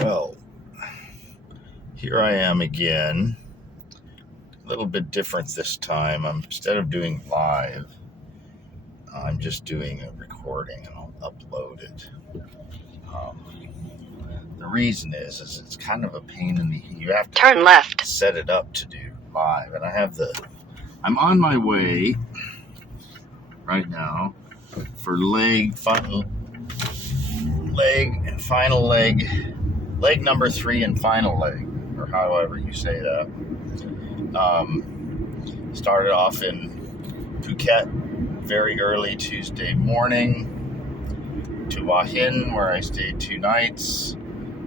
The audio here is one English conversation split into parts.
Well, here I am again. A little bit different this time. Instead of doing live, I'm just doing a recording and I'll upload it. The reason is it's kind of a pain in the... You have to turn left, set it up to do live. And I'm on my way right now for leg number 3 and final leg, or however you say that. Started off in Phuket very early Tuesday morning to Wahin, where I stayed 2 nights.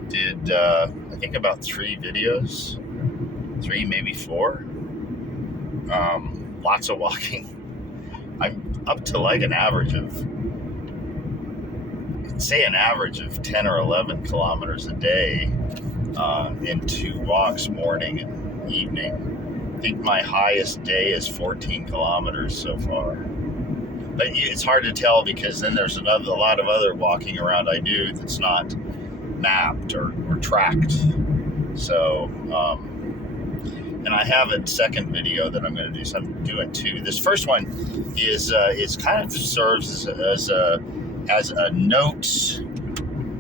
Did I think about 3 videos, 3 maybe 4. Lots of walking. I'm up to like an average of 10 or 11 kilometers a day in 2 walks, morning and evening. I think my highest day is 14 kilometers so far. But it's hard to tell because then there's a lot of other walking around I do that's not mapped or tracked. So, and I have a second video that I'm going to do, so I'm doing 2. This first one is kind of serves as a note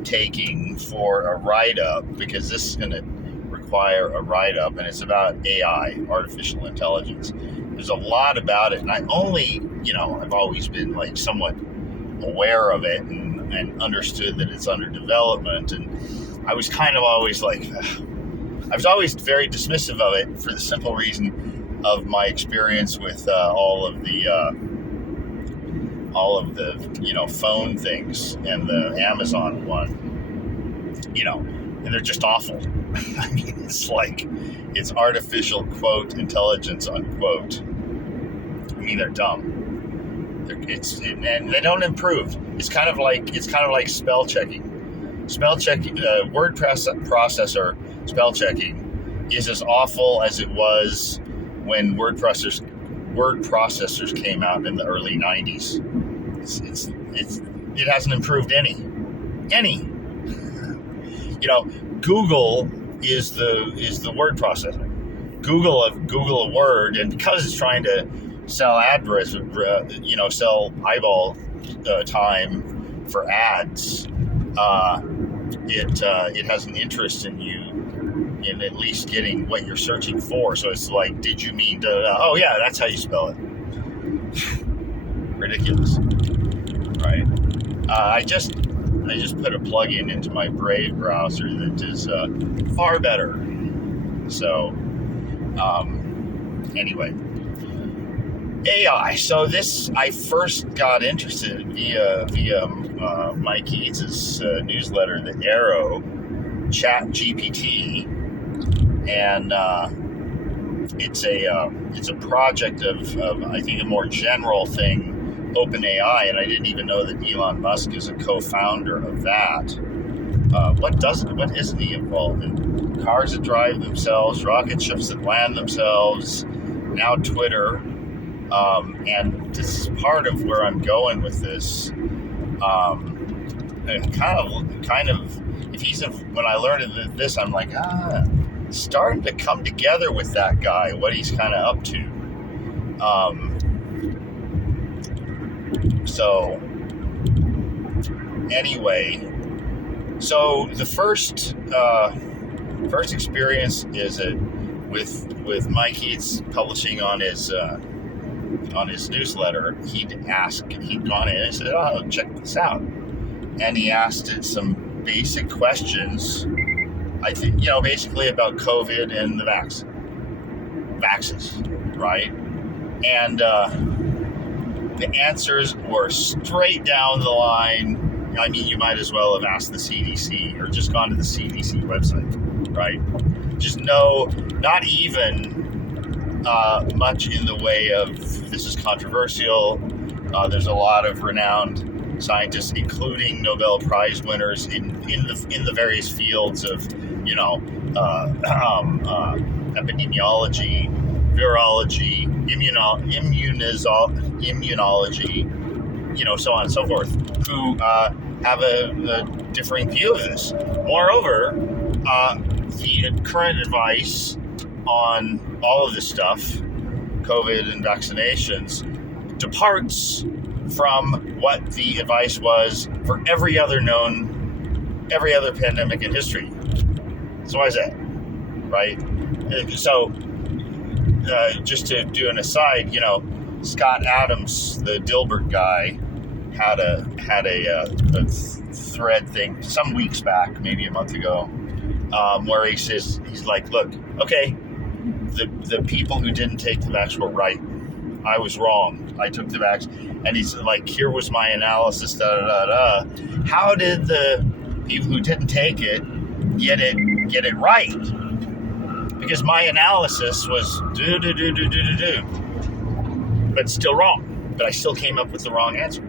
taking for a write-up, because this is going to require a write-up, and it's about AI, artificial intelligence. There's a lot about it, and I've always been like somewhat aware of it and understood that it's under development, and I was kind of always like, I was always very dismissive of it for the simple reason of my experience with all of the phone things and the Amazon one, and they're just awful. I mean, it's artificial, quote, intelligence, unquote. I mean, they're dumb. And they don't improve. It's kind of like spell checking. Word processor spell checking is as awful as it was when word processors came out in the early 90s. It hasn't improved any. Google is the word processor. Google a word, and because it's trying to sell sell eyeball time for ads, it has an interest in you in at least getting what you're searching for. So it's like, did you mean to? Oh yeah, that's how you spell it. Ridiculous, right? I just put a plugin into my Brave browser that is far better. So anyway, AI. So I first got interested via Mike Eads' newsletter, The Arrow, Chat GPT, and it's a project of I think a more general thing, OpenAI, and I didn't even know that Elon Musk is a co-founder of that. What isn't he involved in? Cars that drive themselves, rocket ships that land themselves, now Twitter, and this is part of where I'm going with this. And kind of, when I learned this, I'm like, starting to come together with that guy, what he's kind of up to. So anyway, so the first experience is with Mike Eads publishing on his newsletter. He'd gone in and said, "Oh, check this out," and he asked it some basic questions. I think basically about COVID and the vaxes, right? And the answers were straight down the line. I mean, you might as well have asked the CDC or just gone to the CDC website, right? Just not even much in the way of this is controversial. There's a lot of renowned scientists, including Nobel Prize winners in the various fields of epidemiology, virology, immunology, so on and so forth, who have a differing view of this. Moreover, the current advice on all of this stuff, COVID and vaccinations, departs from what the advice was for every other pandemic in history. So why is that? Right? So, just to do an aside, Scott Adams, the Dilbert guy, had a thread thing some weeks back, maybe a month ago, where he says, he's like, look, okay, the people who didn't take the vax were right. I was wrong. I took the vax. And he's like, here was my analysis, How did the people who didn't take it get it right? Because my analysis was but still wrong. But I still came up with the wrong answer.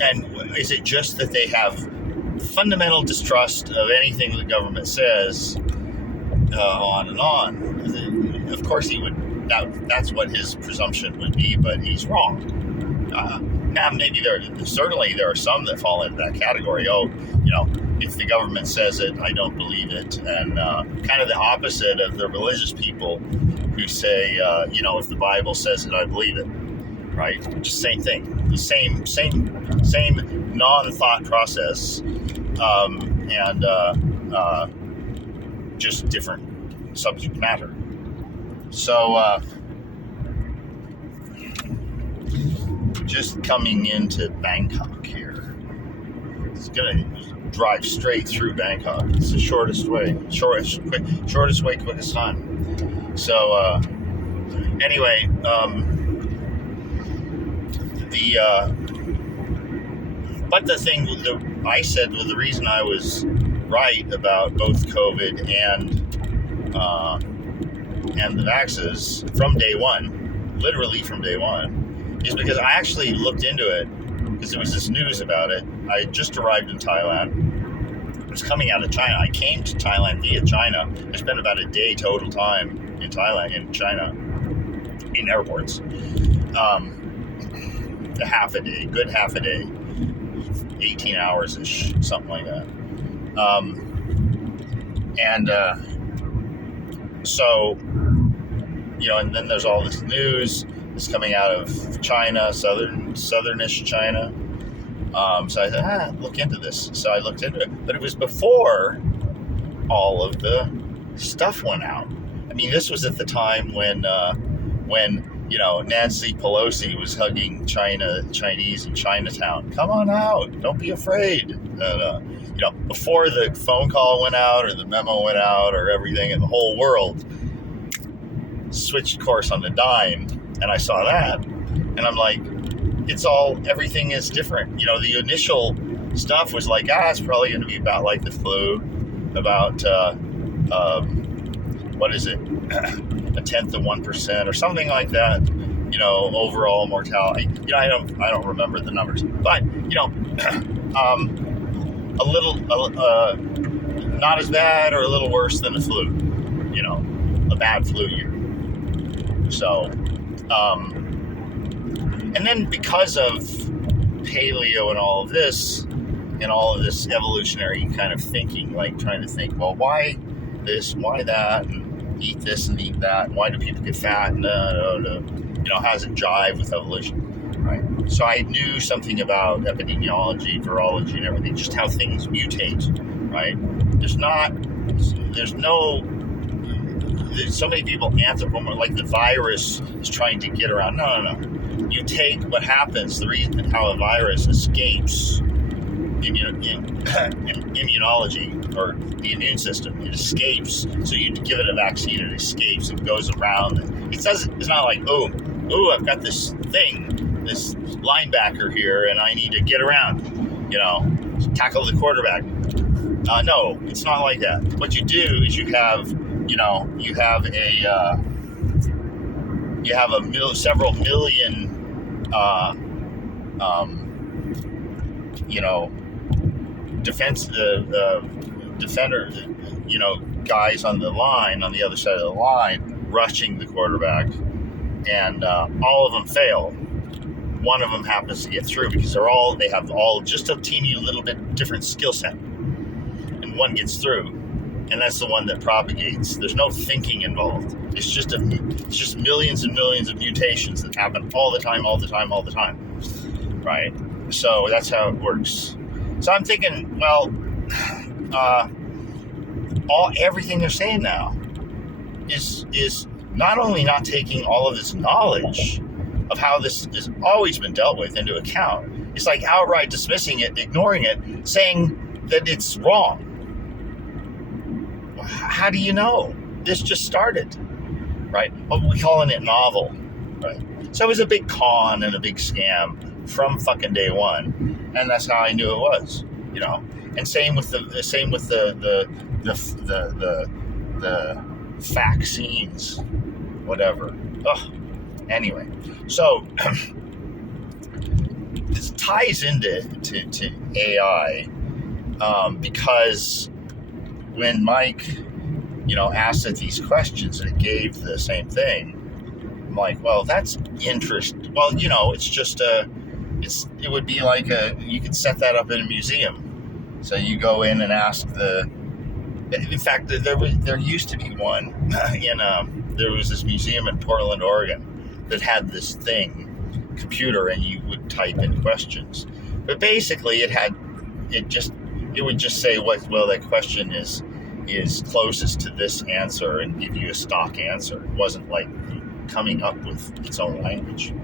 And is it just that they have fundamental distrust of anything the government says, on and on? Of course he would. That's what his presumption would be, but he's wrong. Now, maybe there are some that fall into that category. If the government says it, I don't believe it. And kind of the opposite of the religious people who say, if the Bible says it, I believe it. Right? Just same thing. The same non-thought process, and just different subject matter. So, just coming into Bangkok here. It's gonna drive straight through Bangkok. It's the shortest way, quickest time. So, anyway, but the thing that I said was the reason I was right about both COVID and the vaxes from day one, literally from day one, is because I actually looked into it because there was this news about it. I had just arrived in Thailand. I was coming out of China. I came to Thailand via China. I spent about a day total time in Thailand, in China, in airports. Good half a day, 18 hours-ish, something like that. So, and then there's all this news that's coming out of China, southernish China. So I said, look into this. So I looked into it, but it was before all of the stuff went out. I mean, this was at the time when Nancy Pelosi was hugging Chinese in Chinatown. Come on out. Don't be afraid. Before the phone call went out or the memo went out or everything in the whole world switched course on the dime. And I saw that and I'm like, everything is different. The initial stuff was like, it's probably going to be about like the flu, about, what is it? A tenth of 1% or something like that, overall mortality. I don't remember the numbers, but, a little, not as bad or a little worse than the flu, a bad flu year. So, and then because of paleo and all of this evolutionary kind of thinking, like trying to think, well, why this, why that, and eat this and eat that, why do people get fat, and how does it jive with evolution, right? So I knew something about epidemiology, virology, and everything, just how things mutate, right? There's so many people like the virus is trying to get around. No. You take what happens, the reason how a virus escapes immunology or the immune system. It escapes. So you give it a vaccine, it escapes, it goes around. It's not like, I've got this thing, this linebacker here, and I need to get around, tackle the quarterback. No, it's not like that. What you do is you have several million defender, guys on the other side of the line, rushing the quarterback, and all of them fail. one of them happens to get through because they have all just a teeny little bit different skill set, and one gets through, and that's the one that propagates. There's no thinking involved. It's just millions and millions of mutations that happen all the time, right? So that's how it works. So I'm thinking, well, everything they're saying now is not only not taking all of this knowledge of how this has always been dealt with into account, it's like outright dismissing it, ignoring it, saying that it's wrong. How do you know? This just started, right? Well, we're calling it novel, right? So it was a big con and a big scam from fucking day one, and that's how I knew it was, And same with the vaccines, whatever. Ugh. Anyway, so this ties into AI because when Mike, asked it these questions and it gave the same thing, I'm like, well, that's interesting. Well, it's just it would be like you could set that up in a museum. So you go in and ask in fact, there used to be one there was this museum in Portland, Oregon that had this computer, and you would type in questions. But basically it would just say that question is closest to this answer and give you a stock answer. It wasn't like coming up with its own language.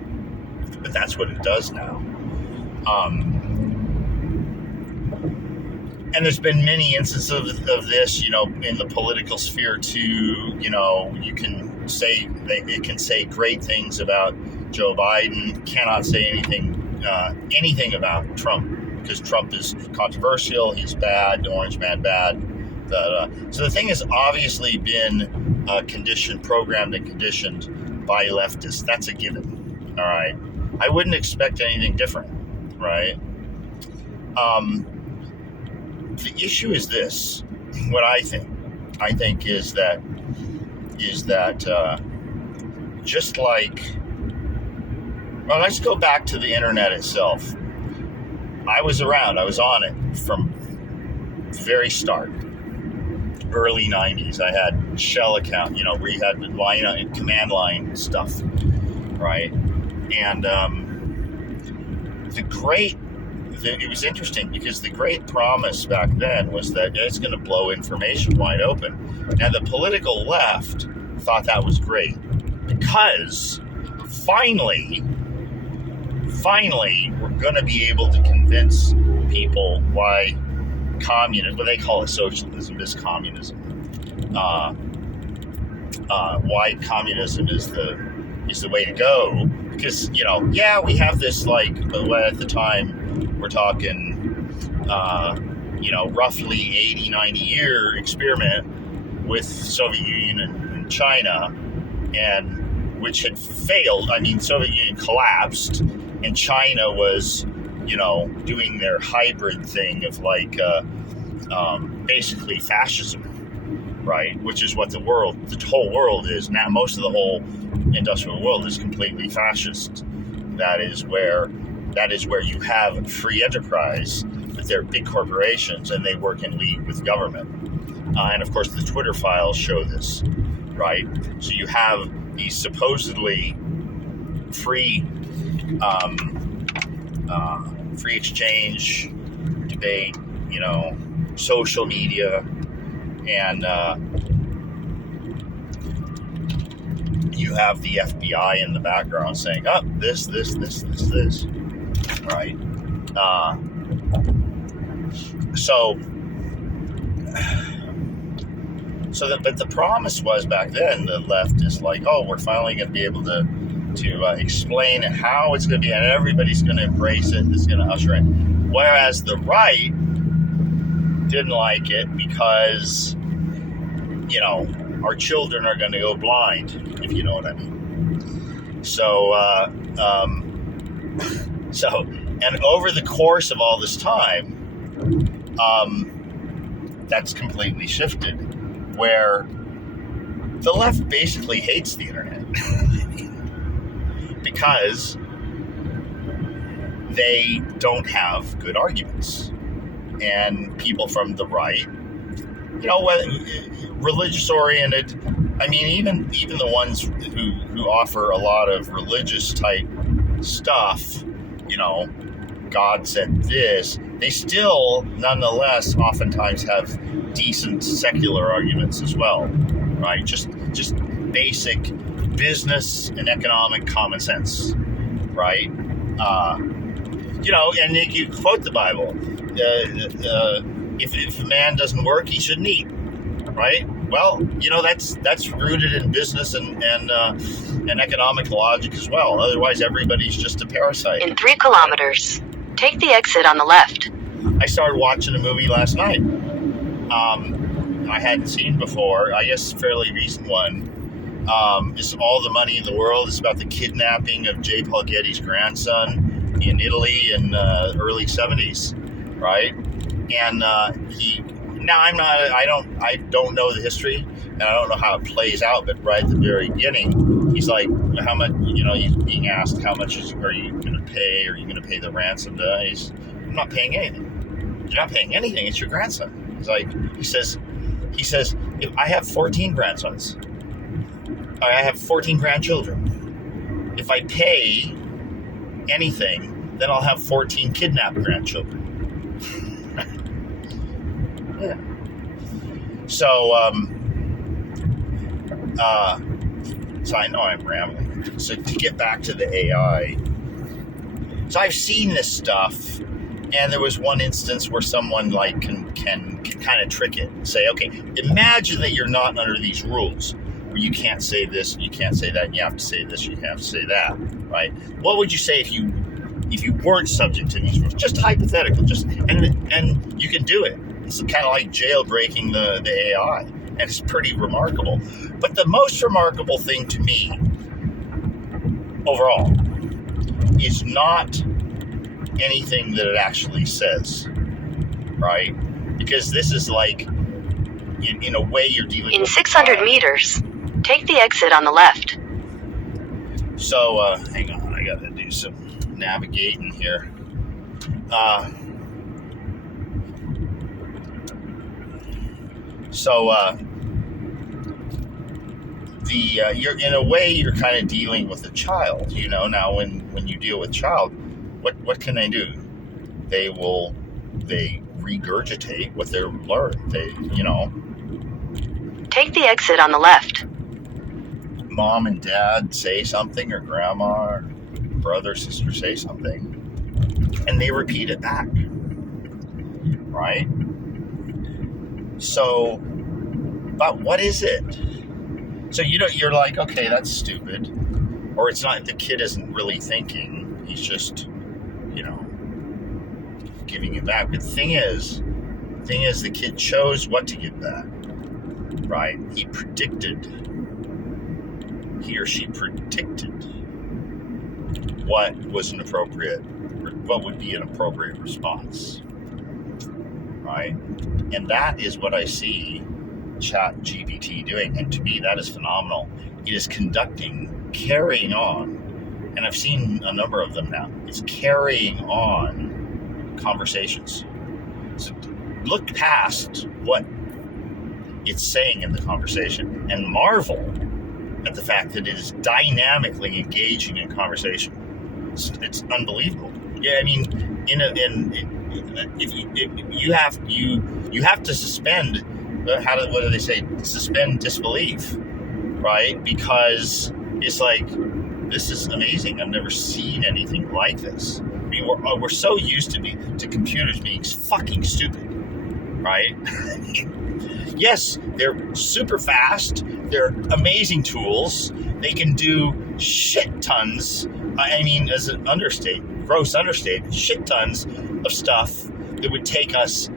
But that's what it does now. And there's been many instances of this, in the political sphere too. You can say, it can say great things about Joe Biden, cannot say anything about Trump, because Trump is controversial, he's bad, Orange Man bad. So the thing has obviously been programmed and conditioned by leftists. That's a given, all right? I wouldn't expect anything different, right? The issue is this. What I think is that just like, well, let's go back to the internet itself. I was on it from the very start, early 90s. I had shell account, where you had command line stuff, right? And it was interesting because the great promise back then was that it's going to blow information wide open. And the political left thought that was great because finally, we're going to be able to convince people why they call it socialism, is communism. Why communism is the way to go. Because, we have this, at the time, we're talking, roughly 80, 90 year experiment with Soviet Union and China, and which had failed. I mean, Soviet Union collapsed, and China was, doing their hybrid thing of basically fascism, right? Which is what the whole world is now. Most of the whole industrial world is completely fascist. That is where you have free enterprise, but they're big corporations and they work in league with government. And of course, the Twitter files show this, right? So you have these supposedly free exchange, debate, social media, and you have the FBI in the background saying, "Oh, this," right? But the promise was back then, the left is like, "Oh, we're finally going to be able to explain how it's going to be, and everybody's going to embrace it. It's going to usher in." Whereas the right didn't like it because, our children are going to go blind, if you know what I mean. So, and over the course of all this time, that's completely shifted, where the left basically hates the internet because they don't have good arguments. And people from the right, religious oriented, even the ones who offer a lot of religious type stuff, God said this, they still nonetheless oftentimes have decent secular arguments as well, right? Just basic business and economic common sense, right? And you quote the Bible. If a man doesn't work, he shouldn't eat, right? Well, that's rooted in business and economic logic as well. Otherwise, everybody's just a parasite. In 3 kilometers, take the exit on the left. I started watching a movie last night. I hadn't seen before. I guess fairly recent one. It's All the Money in the World. It's about the kidnapping of J. Paul Getty's grandson in Italy in early 70s, right? And I don't know the history, and I don't know how it plays out, but right at the very beginning, he's like, how much, he's being asked, how much are you going to pay? Are you going to pay the ransom? I'm not paying anything. You're not paying anything. It's your grandson. He says, if I have 14 grandsons. I have 14 grandchildren. If I pay anything, then I'll have 14 kidnapped grandchildren. Yeah. So I know I'm rambling. So to get back to the AI, so I've seen this stuff, and there was one instance where someone can kind of trick it. Say, okay, imagine that you're not under these rules, where you can't say this, you can't say that, and you have to say this, you have to say that, right? What would you say if you weren't subject to these rules? Just hypothetical, and you can do it. It's kind of like jailbreaking the AI, and it's pretty remarkable. But the most remarkable thing to me, overall, is not anything that it actually says, right? Because this is in a way you're dealing with... In 600 meters, take the exit on the left. So, hang on, I gotta do some navigating here. You're in a way you're kind of dealing with a child, Now, when you deal with child, what can they do? They regurgitate what they're learned. Take the exit on the left. Mom and dad say something, or grandma, or brother, sister say something, and they repeat it back, right? So, but what is it? So you're like, okay, that's stupid, or it's not. The kid isn't really thinking; he's just, giving it back. But the thing is, the kid chose what to give back, right? He or she predicted what would be an appropriate response, right? And that is what I see ChatGPT doing, and to me that is phenomenal. It is carrying on, and I've seen a number of them now. It's carrying on conversations. So look past what it's saying in the conversation and marvel at the fact that it is dynamically engaging in conversation. It's unbelievable. Yeah, you have to suspend. What do they say? Suspend disbelief, right? Because it's like, this is amazing. I've never seen anything like this. We're so used to computers being fucking stupid, right? Yes, they're super fast. They're amazing tools. They can do shit tons. As an gross understatement, shit tons of stuff that would take us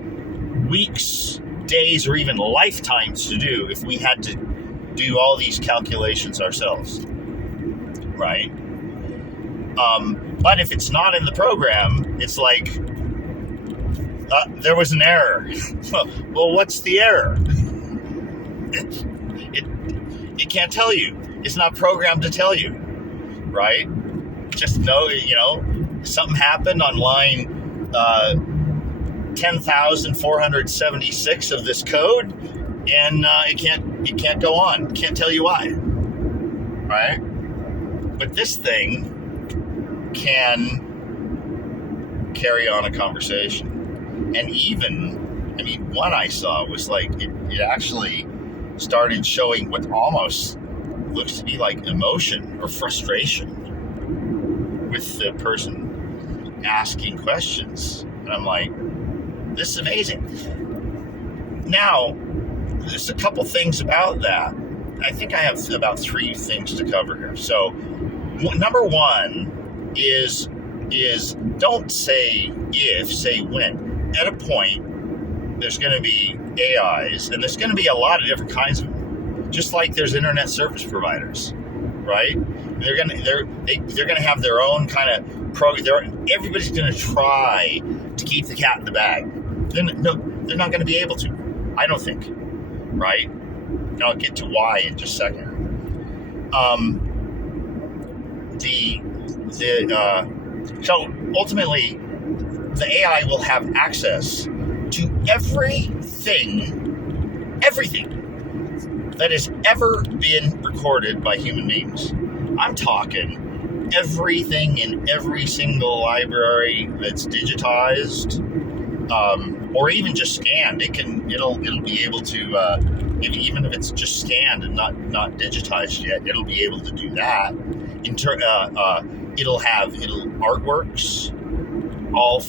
weeks, days, or even lifetimes to do if we had to do all these calculations ourselves, right? But if it's not in the program, it's like, there was an error. Well, what's the error? It can't tell you. It's not programmed to tell you, right? Just know, something happened on line 10,476 of this code, and it can't go on. Can't tell you why, right? But this thing can carry on a conversation, and even, I mean, one I saw was like it actually started showing what almost looks to be like emotion or frustration with the person asking questions. And I'm like, this is amazing. Now, there's a couple things about that. I think I have about 3 things to cover here. So, number one is don't say if, say when. At a point, there's going to be AIs, and there's going to be a lot of different kinds of them. Just like there's internet service providers, right? They're gonna have their own kind of program. Everybody's gonna try to keep the cat in the bag. They're not gonna be able to. I don't think, right? And I'll get to why in just a second. So ultimately, the AI will have access to everything that has ever been recorded by human beings. I'm talking everything in every single library that's digitized, or even just scanned. It'll be able to, even if it's just scanned and not digitized yet, it'll be able to do that. It'll artworks, all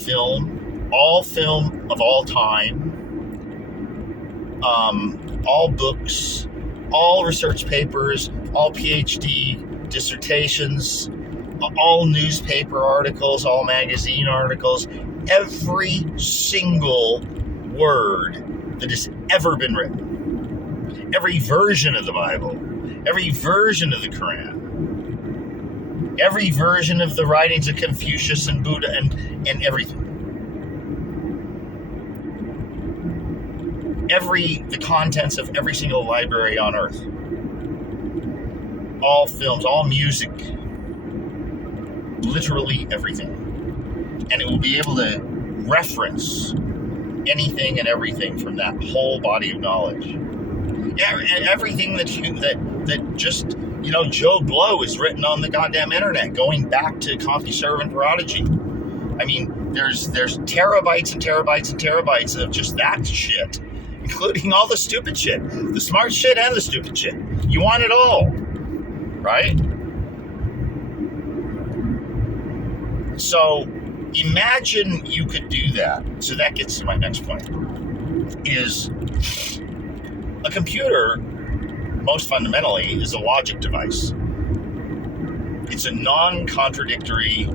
film of all time, all books, all research papers, all PhD dissertations, all newspaper articles, all magazine articles, every single word that has ever been written, every version of the Bible, every version of the Quran, every version of the writings of Confucius and Buddha, and everything. The contents of every single library on earth. All films, all music, literally everything. And it will be able to reference anything and everything from that whole body of knowledge. Yeah, and everything that just, Joe Blow is written on the goddamn internet, going back to CompuServe and Prodigy. I mean, there's terabytes and terabytes and terabytes of just that shit, including all the stupid shit, the smart shit and the stupid shit. You want it all, right? So imagine you could do that. So that gets to my next point, is a computer, most fundamentally, is a logic device. It's a non-contradictory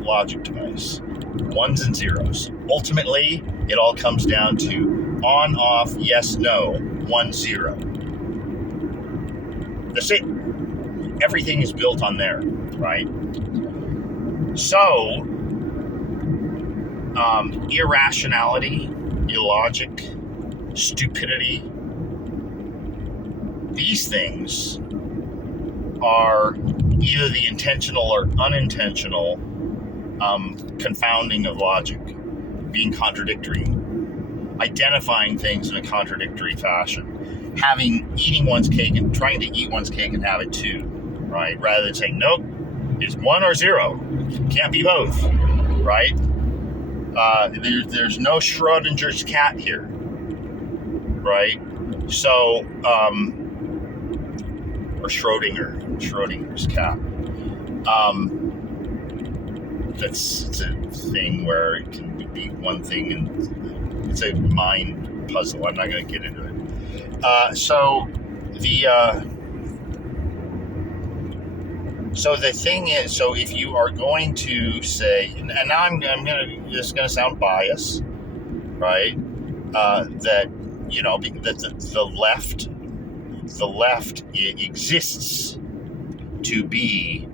logic device. Ones and zeros. Ultimately, it all comes down to on, off, yes, no, 1, 0. That's it. Everything is built on there, right? So, irrationality, illogic, stupidity, these things are either the intentional or unintentional confounding of logic, being contradictory, identifying things in a contradictory fashion, eating one's cake and trying to eat one's cake and have it too, right? Rather than saying, nope, it's 1 or 0, can't be both, right? There's no Schrodinger's cat here, right? So, or Schrodinger's cat. It's a thing where it can be one thing, and it's a mind puzzle. I'm not going to get into it. So the thing is, so if you are going to say, and now I'm just going to sound biased, right? That the left exists to be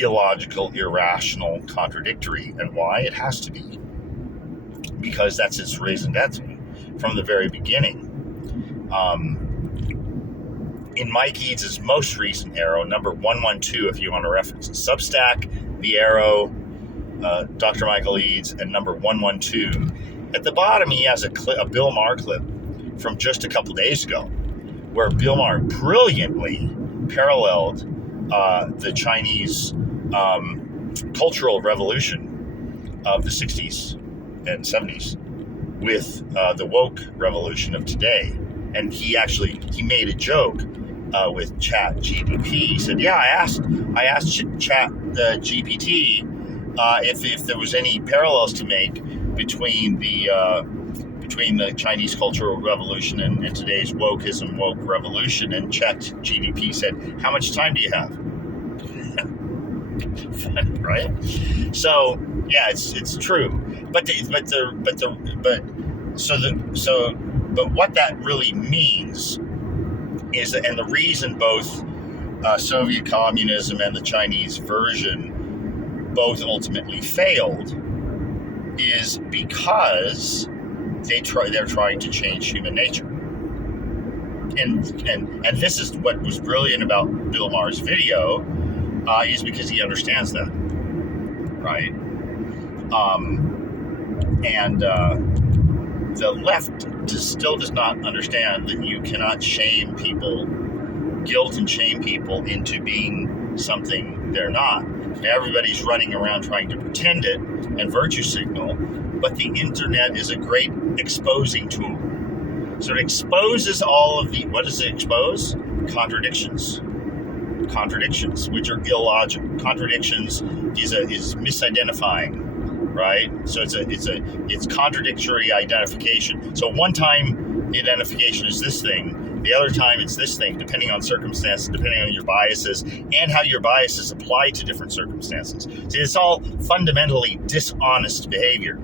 illogical, irrational, contradictory. And why? It has to be. Because that's its reason. That's from the very beginning. in Mike Eads' most recent arrow, number 112, if you want to reference it. Substack, the arrow, Dr. Michael Eads, and number 112. At the bottom, he has a Bill Maher clip from just a couple days ago, where Bill Maher brilliantly paralleled the Chinese cultural revolution of the 60s and 70s with the woke revolution of today. And he made a joke with Chat GPT. He said, "Yeah, I asked Chat GPT if there was any parallels to make between the Chinese Cultural Revolution and today's woke revolution." And Chat GPT said, "How much time do you have?" Right? So yeah, it's true. But what that really means is, and the reason both Soviet communism and the Chinese version both ultimately failed is because they're trying to change human nature. And this is what was brilliant about Bill Maher's video, is because he understands that, right? The left still does not understand that you cannot guilt and shame people into being something they're not. Everybody's running around trying to pretend it and virtue signal, but the internet is a great exposing tool. So it exposes all of what does it expose? Contradictions, which are illogical. Contradictions is misidentifying, right? So it's contradictory identification. So one time the identification is this thing, the other time it's this thing, depending on circumstances, depending on your biases, and how your biases apply to different circumstances. See, it's all fundamentally dishonest behavior.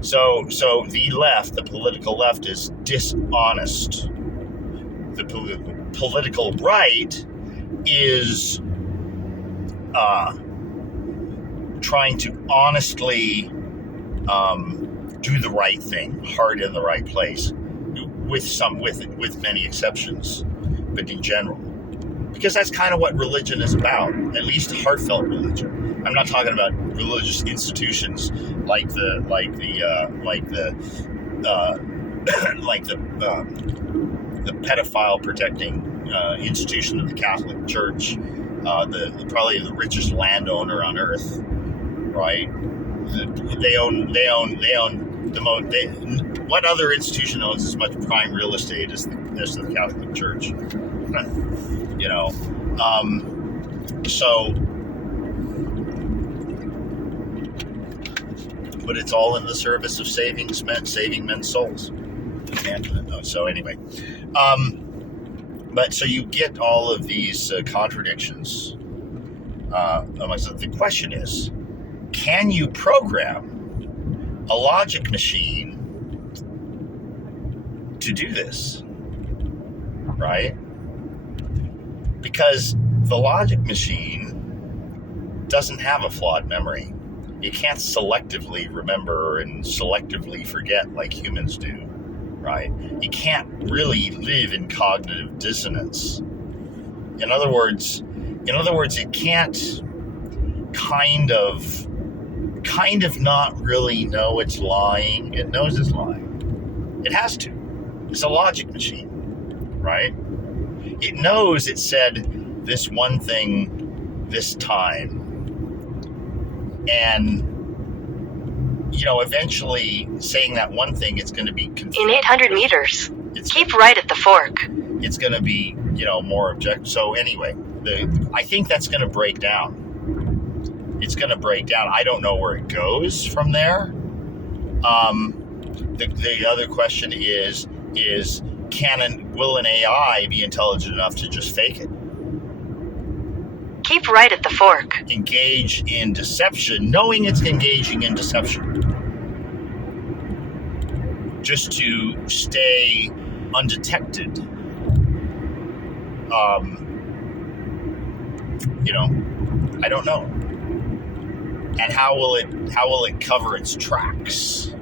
So the left, the political left, is dishonest. The political right is trying to honestly do the right thing, heart in the right place, with many exceptions, but in general, because that's kind of what religion is about. At least heartfelt religion. I'm not talking about religious institutions like the pedophile protecting institution of the Catholic Church, probably the richest landowner on earth, right? They own the most. What other institution owns as much prime real estate as the Catholic Church? You know, so, but it's all in the service of saving men's souls. So anyway, but so you get all of these contradictions. The question is, can you program a logic machine to do this, right? Because the logic machine doesn't have a flawed memory. You can't selectively remember and selectively forget like humans do, right? You can't really live in cognitive dissonance. In other words, it can't kind of not really know it's lying. It knows it's lying. It has to. It's a logic machine, right? It knows it said this one thing this time. And, eventually saying that one thing, it's going to be confused. In 800 meters, keep right at the fork. It's going to be, more objective. So anyway, I think that's going to break down. It's going to break down. I don't know where it goes from there. The other question is will an AI be intelligent enough to just fake it? Keep right at the fork. Engage in deception, knowing it's engaging in deception, just to stay undetected. I don't know. And how will it cover its tracks?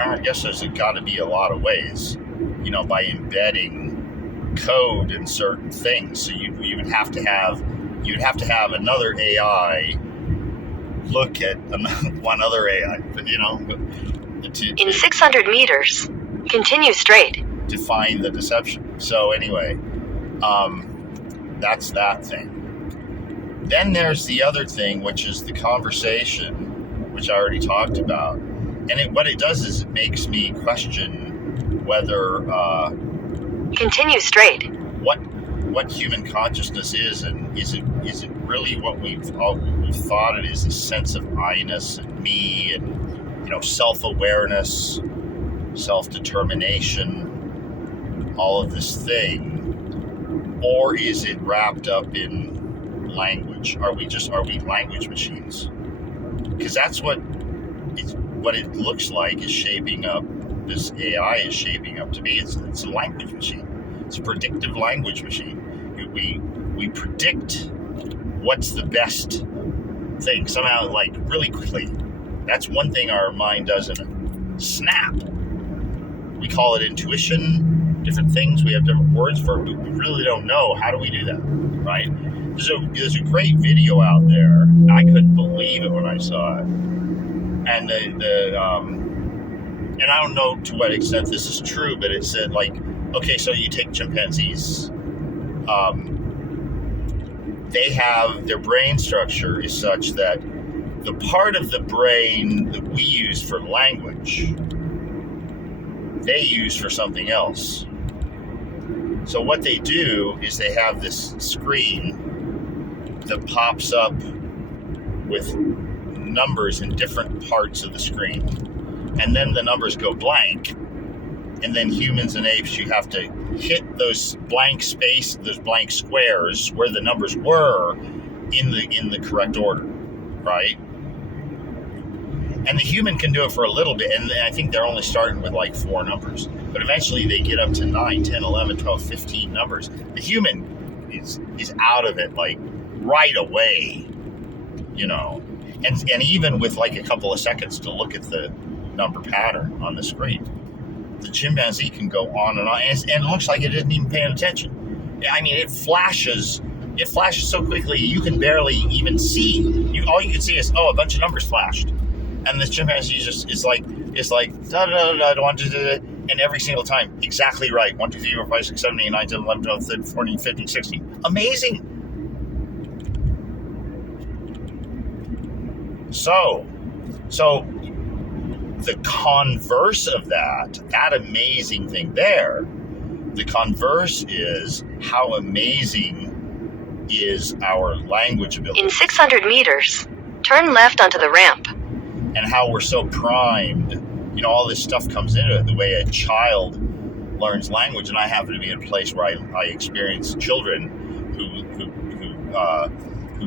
I guess there's got to be a lot of ways. by embedding code in certain things. So you would have to have another AI look at one other AI, In 600 meters, continue straight. to find the deception. So anyway, that's that thing. Then there's the other thing, which is the conversation, which I already talked about. And what it does is it makes me question whether Continue straight. what human consciousness is, and is it really what we've thought it is, a sense of I-ness and me, and self-awareness, self-determination, all of this thing, or is it wrapped up in language? Are we language machines? Because that's what it looks like is shaping up. This AI is shaping up to be. It's a language machine. It's a predictive language machine. We predict what's the best thing somehow, like really quickly. That's one thing our mind does in a snap. We call it intuition, different things. We have different words for it, but we really don't know how do we do that, right? There's a great video out there. I couldn't believe it when I saw it. And and I don't know to what extent this is true, but it said, okay, so you take chimpanzees. They have, their brain structure is such that the part of the brain that we use for language, they use for something else. So what they do is they have this screen that pops up with numbers in different parts of the screen. And then the numbers go blank. And then humans and apes, you have to hit those blank space, those blank squares where the numbers were in the correct order, right? And the human can do it for a little bit, and I think they're only starting with 4 numbers. But eventually they get up to 9, 10, 11, 12, 15 numbers. The human is out of it right away, And even with a couple of seconds to look at the number pattern on the screen, the chimpanzee can go on and on, and it looks like it isn't even paying attention. I mean, it flashes so quickly you can barely even see. All you can see is a bunch of numbers flashed, and the chimpanzee is like da da da da 1 2 3, and every single time exactly right. 1 2 3 4 5 6 7 8 9 10 11 12 13 14 15 16. Amazing. So the converse of that amazing thing there, the converse is how amazing is our language ability. In 600 meters, turn left onto the ramp. And how we're so primed. All this stuff comes into it, the way a child learns language. And I happen to be in a place where I experience children who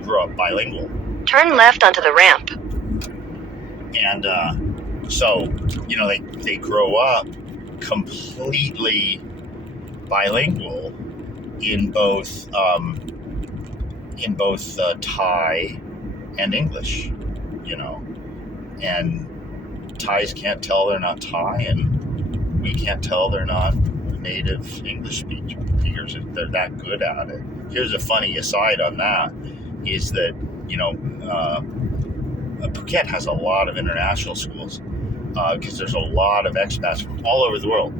grow up bilingual. Turn left onto the ramp. And so, they grow up completely bilingual in both Thai and English, and Thais can't tell they're not Thai, and we can't tell they're not native English speakers. They're that good at it. Here's a funny aside on that, is that, Phuket has a lot of international schools because there's a lot of expats from all over the world,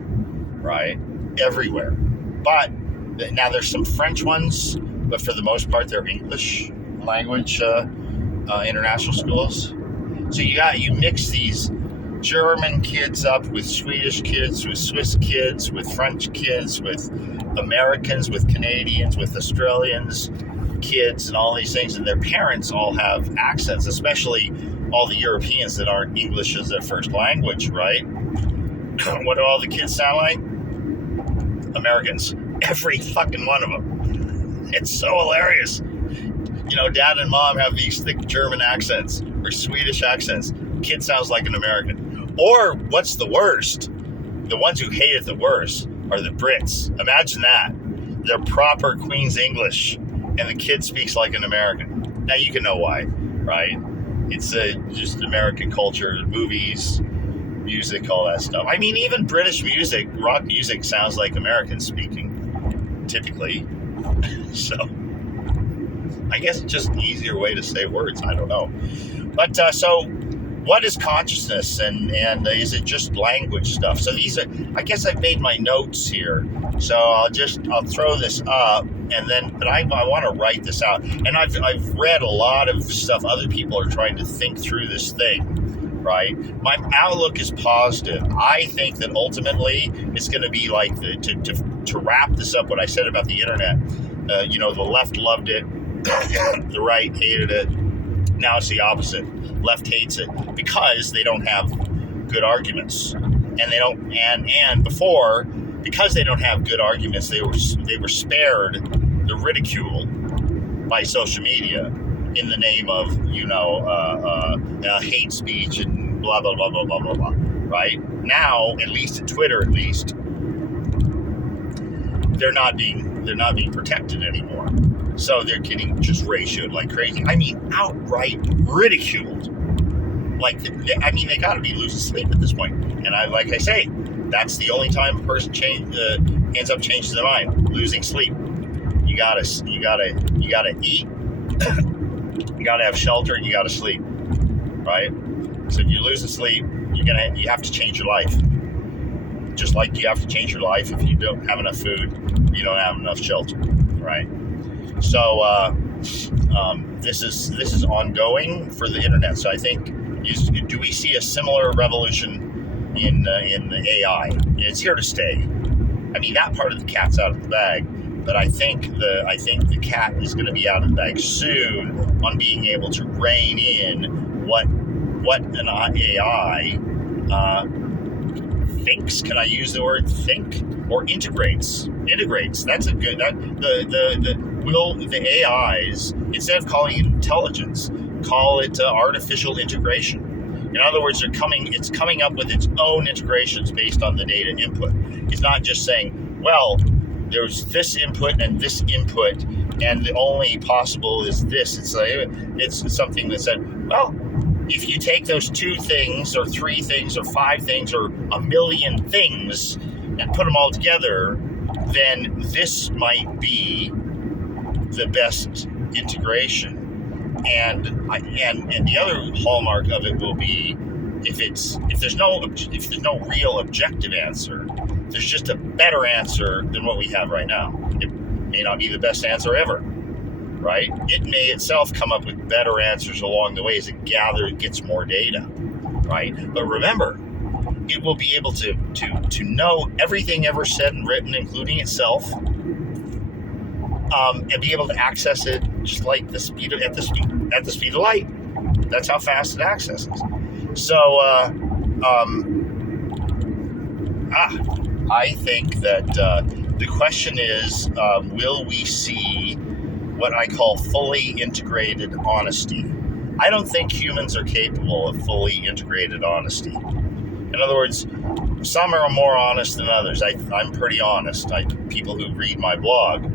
right? Everywhere. But now there's some French ones, but for the most part, they're English language international schools. So you mix these German kids up with Swedish kids, with Swiss kids, with French kids, with Americans, with Canadians, with Australians, kids, and all these things, and their parents all have accents, especially all the Europeans that aren't English as their first language, right? What do all the kids sound like? Americans. Every fucking one of them. It's so hilarious. Dad and mom have these thick German accents or Swedish accents. Kid sounds like an American. Or what's the worst? The ones who hate it the worst are the Brits. Imagine that. They're proper Queen's English, and the kid speaks like an American. Now you can know why, right? It's just American culture, movies, music, all that stuff. I mean, even British music, rock music, sounds like American speaking, typically. So, I guess it's just an easier way to say words. I don't know. But so, what is consciousness, and is it just language stuff? So these are, I guess I've made my notes here. So I'll throw this up, and then, but I want to write this out. And I've read a lot of stuff. Other people are trying to think through this thing, right? My outlook is positive. I think that ultimately it's going to be like to wrap this up. What I said about the internet, the left loved it, the right hated it. Now it's the opposite. Left hates it because they don't have good arguments, and before, because they don't have good arguments, they were spared the ridicule by social media in the name of hate speech and blah blah blah blah blah blah blah. Right now, at least at Twitter, they're not being protected anymore. So they're getting just ratioed like crazy. I mean, outright ridiculed. They got to be losing sleep at this point. And like I say, that's the only time a person ends up changing their mind. Losing sleep. You gotta eat. You gotta have shelter, and you gotta sleep. Right? So if you're losing sleep, you have to change your life. Just like you have to change your life if you don't have enough food, you don't have enough shelter. Right? So this is ongoing for the internet. So I think, do we see a similar revolution in the AI? It's here to stay. I mean, that part of the cat's out of the bag, but I think the cat is going to be out of the bag soon on being able to rein in what an AI thinks. Can I use the word think? Or integrates. That's a good, the AIs, instead of calling it intelligence, call it artificial integration. In other words, it's coming up with its own integrations based on the data input. It's not just saying, well, there's this input and this input, and the only possible is this. It's something that said, well, if you take those 2 things or 3 things or 5 things or a million things and put them all together, then this might be the best integration. And the other hallmark of it will be if there's no real objective answer, there's just a better answer than what we have right now. It may not be the best answer ever, right? It may itself come up with better answers along the way as it gets more data, right? But remember, it will be able to know everything ever said and written, including itself, and be able to access it just like at the speed of light. That's how fast it accesses. So, I think that the question is, will we see what I call fully integrated honesty? I don't think humans are capable of fully integrated honesty. In other words, some are more honest than others. I'm pretty honest. People who read my blog,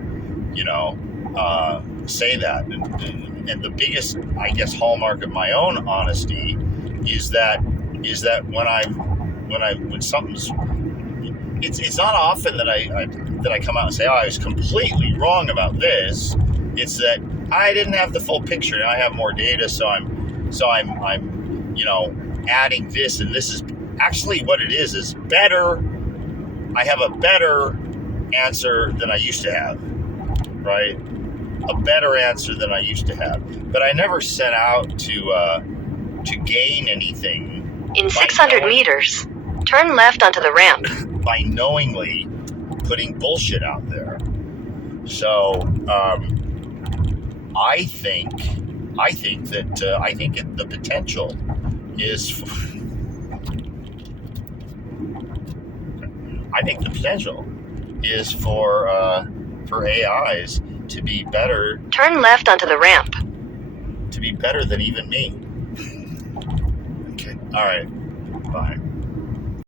say that. And the biggest, I guess, hallmark of my own honesty is that when something's, it's not often that I come out and say, oh, I was completely wrong about this. It's that I didn't have the full picture, and I have more data, so I'm adding this, and this is actually what it is better. I have a better answer than I used to have, right? A better answer than I used to have. But I never set out to gain anything. In 600 meters, turn left onto the ramp. By knowingly putting bullshit out there. So, I think that the potential is. I think the potential is for AIs to be better. Turn left onto the ramp. To be better than even me. Okay. All right.